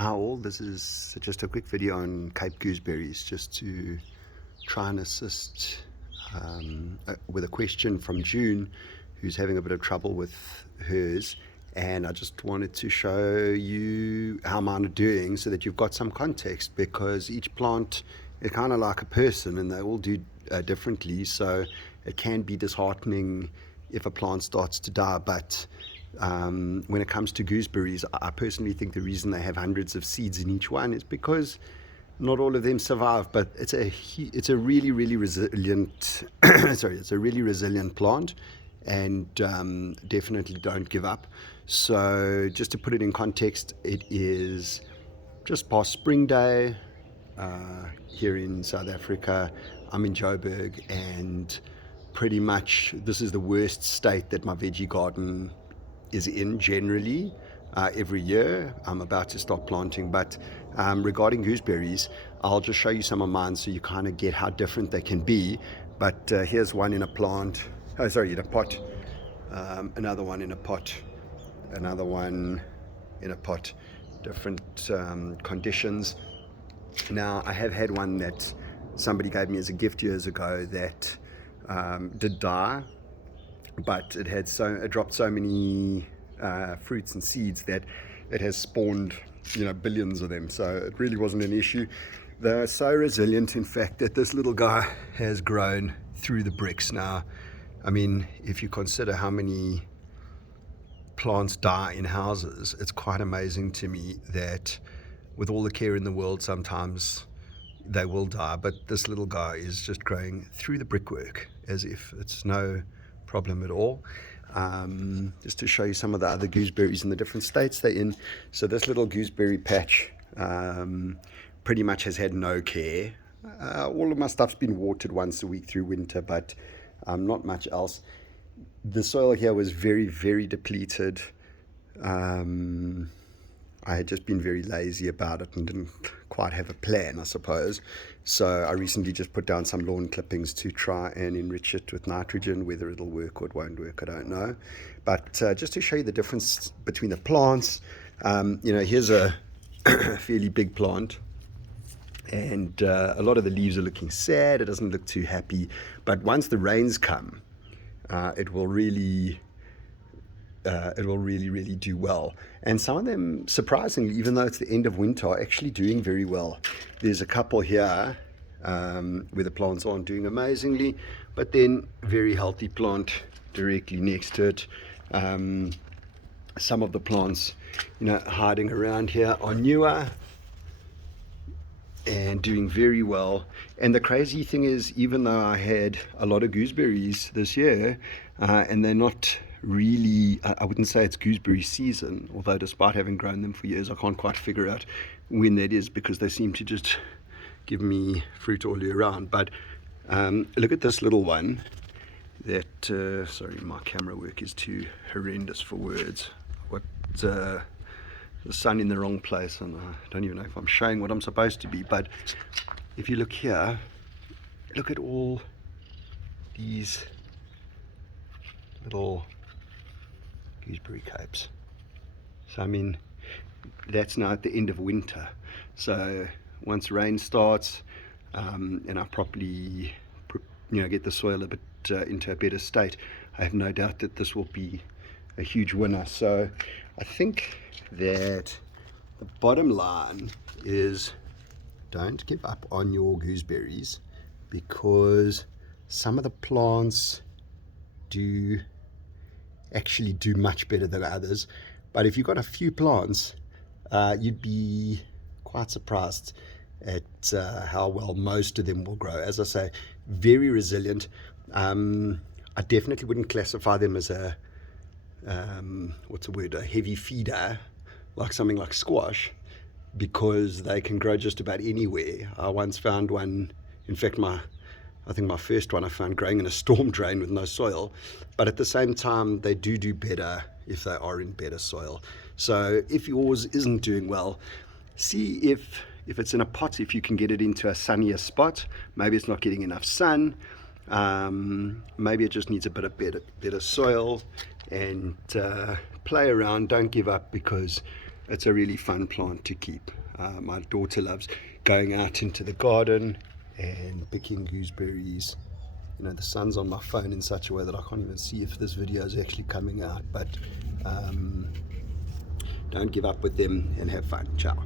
Hi all, this is just a quick video on Cape Gooseberries just to try and assist with a question from June, who's having a bit of trouble with hers, and I just wanted to show you how mine are doing so that you've got some context, because each plant is kind of like a person and they all do differently, so it can be disheartening if a plant starts to die. But when it comes to gooseberries, I personally think the reason they have hundreds of seeds in each one is because not all of them survive. But it's a really resilient it's a really resilient plant, and definitely don't give up. So just to put it in context, it is just past Spring Day here in South Africa. I'm in Joburg, and pretty much this is the worst state that my veggie garden is in generally. Every year I'm about to start planting, but regarding gooseberries, I'll just show you some of mine so you kind of get how different they can be. But here's one in a plant, in a pot, another one in a pot, another one in a pot, different conditions. Now, I have had one that somebody gave me as a gift years ago that did die, but it dropped so many fruits and seeds that it has spawned billions of them, so it really wasn't an issue. They're so resilient, in fact, that this little guy has grown through the bricks. Now, I mean, if you consider how many plants die in houses, it's quite amazing to me that with all the care in the world, sometimes they will die, but this little guy is just growing through the brickwork as if it's no problem at all. Just to show you some of the other gooseberries in the different states they're in. So this little gooseberry patch pretty much has had no care. All of my stuff's been watered once a week through winter, but not much else. The soil here was very depleted. I had just been very lazy about it and didn't quite have a plan, I suppose. So I recently just put down some lawn clippings to try and enrich it with nitrogen. Whether it'll work or it won't work, I don't know. But just to show you the difference between the plants, here's a fairly big plant, and a lot of the leaves are looking sad. It doesn't look too happy. But once the rains come, it will really do well. And some of them, surprisingly, even though it's the end of winter, are actually doing very well. There's a couple here where the plants aren't doing amazingly, but then very healthy plant directly next to it. Some of the plants hiding around here are newer and doing very well. And the crazy thing is, even though I had a lot of gooseberries this year, and they're not really, I wouldn't say it's gooseberry season, although despite having grown them for years, I can't quite figure out when that is, because they seem to just give me fruit all year round. But look at this little one that, sorry, my camera work is too horrendous for words. What the sun in the wrong place, and I don't even know if I'm showing what I'm supposed to be. But if you look here, look at all these little gooseberry capes. So I mean, that's now at the end of winter. So once rain starts, and I properly get the soil a bit into a better state, I have no doubt that this will be a huge winner. So I think that the bottom line is, don't give up on your gooseberries, because some of the plants actually do much better than others. But if you've got a few plants, you'd be quite surprised at how well most of them will grow. As I say, very resilient. I definitely wouldn't classify them as a heavy feeder, like something like squash, because they can grow just about anywhere. I once found one, in fact I think my first one I found growing in a storm drain with no soil. But at the same time, they do better if they are in better soil. So if yours isn't doing well, see if it's in a pot, if you can get it into a sunnier spot. Maybe it's not getting enough sun. Maybe it just needs a bit of better soil, and play around. Don't give up, because it's a really fun plant to keep. My daughter loves going out into the garden and picking gooseberries. You know, the sun's on my phone in such a way that I can't even see if this video is actually coming out, but don't give up with them and have fun. Ciao.